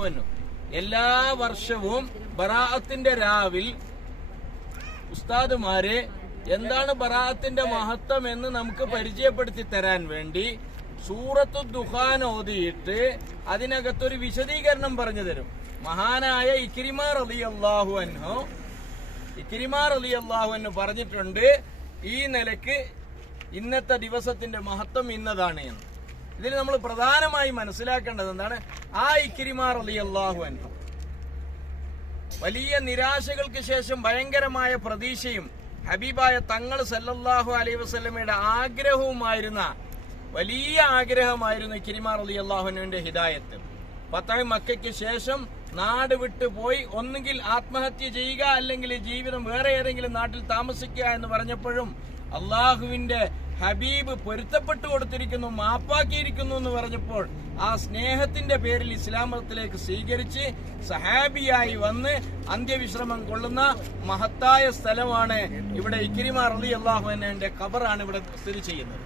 റളിയല്ലാഹു അൻഹു എല്ലാ വർഷവും ബറാഅത്തിന്റെ രാവിൽ ഉസ്താദുമാരെ എന്താണ് ബറാഅത്തിന്റെ മഹത്വം എന്ന് നമുക്ക് പരിചയപ്പെടുത്തി തരാൻ വേണ്ടി സൂറത്തു ദുഖാൻ ഓതിയിട്ട് അതിനകത്തൊരു വിശദീകരണം പറഞ്ഞു തരും. മഹാനായ ഇക്രിമ റളിയല്ലാഹു അൻഹു പറഞ്ഞിട്ടുണ്ട്, ഈ നിലക്ക് ഇന്നത്തെ ദിവസത്തിന്റെ മഹത്വം ഇന്നതാണ് എന്ന്. ഇതിൽ നമ്മൾ പ്രധാനമായി മനസ്സിലാക്കേണ്ടത് എന്താണ്? ആ ഇക്രിമ റളിയല്ലാഹു അൻഹു വലിയ നിരാശകൾക്ക് ശേഷം ഭയങ്കരമായ പ്രതീക്ഷയും ഹബീബായ തങ്ങൾ സല്ലല്ലാഹു അലൈഹി വസല്ലമയുടെ ആഗ്രഹവുമായിരുന്ന വലിയ ആഗ്രഹമായിരുന്നു ഇക്രിമ റളിയല്ലാഹു അൻഹുവിന്റെ ഹിദായത്ത്. ഫതഹ് മക്കയ്ക്ക് ശേഷം നാട് വിട്ടു പോയി ഒന്നുകിൽ ആത്മഹത്യ ചെയ്യുക അല്ലെങ്കിൽ ജീവിതം വേറെ ഏതെങ്കിലും നാട്ടിൽ താമസിക്കുക എന്ന് പറഞ്ഞപ്പോഴും അള്ളാഹുവിന്റെ ഹബീബ് പൊരുത്തപ്പെട്ടു കൊടുത്തിരിക്കുന്നു, മാപ്പാക്കിയിരിക്കുന്നു എന്ന് പറഞ്ഞപ്പോൾ ആ സ്നേഹത്തിന്റെ പേരിൽ ഇസ്ലാം മതത്തിലേക്ക് സ്വീകരിച്ച് സഹാബിയായി വന്ന് അന്ത്യവിശ്രമം കൊള്ളുന്ന മഹത്തായ സ്ഥലമാണ് ഇവിടെ. ഇക്രിമ റളിയല്ലാഹു അൻഹുവിന്റെ ഖബറാണ് ഇവിടെ സ്ഥിതി ചെയ്യുന്നത്.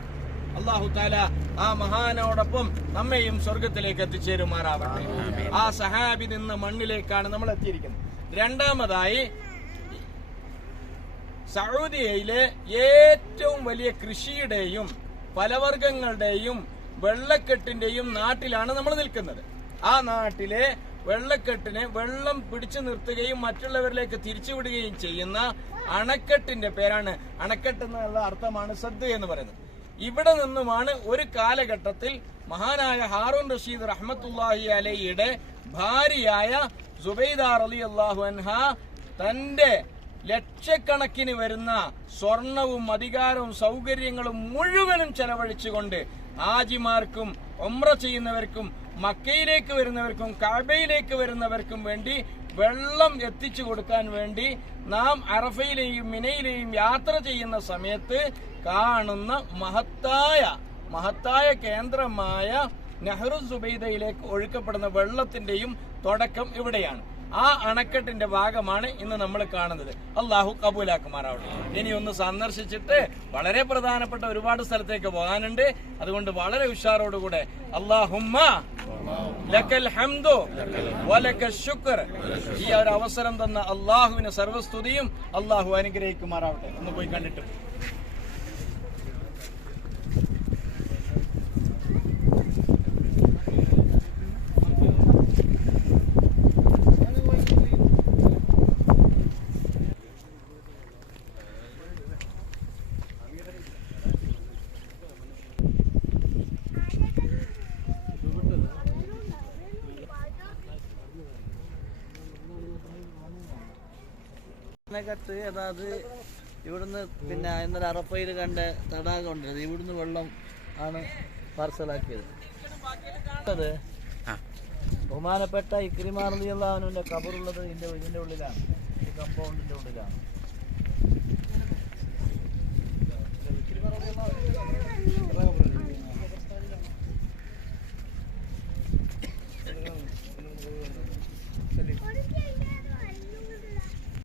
അല്ലാഹു തആല ആ മഹാനോടൊപ്പം നമ്മയും സ്വർഗത്തിലേക്ക് എത്തിച്ചേരുമാറാവട്ടെ. ആ സഹാബി നിന്ന മണ്ണിലേക്കാണ് നമ്മൾ എത്തിയിരിക്കുന്നത്. രണ്ടാമതായി, സൗദിയയിലെ ഏറ്റവും വലിയ കൃഷിയുടെയും ഫലവർഗങ്ങളുടെയും വെള്ളക്കെട്ടിന്റെയും നാട്ടിലാണ് നമ്മൾ നിൽക്കുന്നത്. ആ നാട്ടിലെ വെള്ളക്കെട്ടിനെ വെള്ളം പിടിച്ചു നിർത്തുകയും മറ്റുള്ളവരിലേക്ക് തിരിച്ചുവിടുകയും ചെയ്യുന്ന അണക്കെട്ടിന്റെ പേരാണ്, അണക്കെട്ട് എന്നുള്ള അർത്ഥമാണ് സദ് എന്ന് പറയുന്നത്. ഇവിടെ നിന്നുമാണ് ഒരു കാലഘട്ടത്തിൽ മഹാനായ ഹാറൂൻ റഷീദ് റഹ്മത്തുള്ളാഹി അലൈഹിയുടെ ഭാര്യയായ സുബൈദ റളിയല്ലാഹു അൻഹ തന്റെ ലക്ഷക്കണക്കിന് വരുന്ന സ്വർണവും അധികാരവും സൗകര്യങ്ങളും മുഴുവനും ചെലവഴിച്ചുകൊണ്ട് ഹാജിമാർക്കും ഉംറ ചെയ്യുന്നവർക്കും മക്കയിലേക്ക് വരുന്നവർക്കും കഅബയിലേക്ക് വരുന്നവർക്കും വേണ്ടി വെള്ളം എത്തിച്ചു കൊടുക്കാൻ വേണ്ടി നാം അറഫയിലെയും മിനയിലെയും യാത്ര ചെയ്യുന്ന സമയത്ത് കാണുന്ന മഹത്തായ കേന്ദ്രമായ നെഹ്റു സുബൈദയിലേക്ക് ഒഴുക്കപ്പെടുന്ന വെള്ളത്തിന്റെയും തുടക്കം ഇവിടെയാണ്. ആ അണക്കെട്ടിന്റെ ഭാഗമാണ് ഇന്ന് നമ്മൾ കാണുന്നത്. അള്ളാഹു കബൂലാക്കുമാറാവട്ടെ. ഇനി ഒന്ന് സന്ദർശിച്ചിട്ട് വളരെ പ്രധാനപ്പെട്ട ഒരുപാട് സ്ഥലത്തേക്ക് പോകാനുണ്ട്. അതുകൊണ്ട് വളരെ ഉഷാറോടുകൂടെ അല്ലാഹുമ്മ ലക്കൽ ഹംദു വലക ശുക്ർ, ഈ ഒരു അവസരം തന്ന അള്ളാഹുവിന് സർവസ്തുതിയും. അള്ളാഹു അനുഗ്രഹിക്കുമാറാവട്ടെ. ഒന്ന് പോയി കണ്ടിട്ട് അതായത് ഇവിടുന്ന് പിന്നെ ഇന്നലെ അറഫയിൽ കണ്ട തടാകം ഉണ്ട്, ഇവിടുന്ന് വെള്ളം ആണ് പാർസലാക്കിയത്. ബഹുമാനപ്പെട്ട ഇക്രിമ റളിയല്ലാഹു അൻഹുവിന്റെ ഖബറുള്ളത് ഇതിന്റെ ഉള്ളിലാണ്, ഈ കമ്പൗണ്ടിന്റെ ഉള്ളിലാണ്.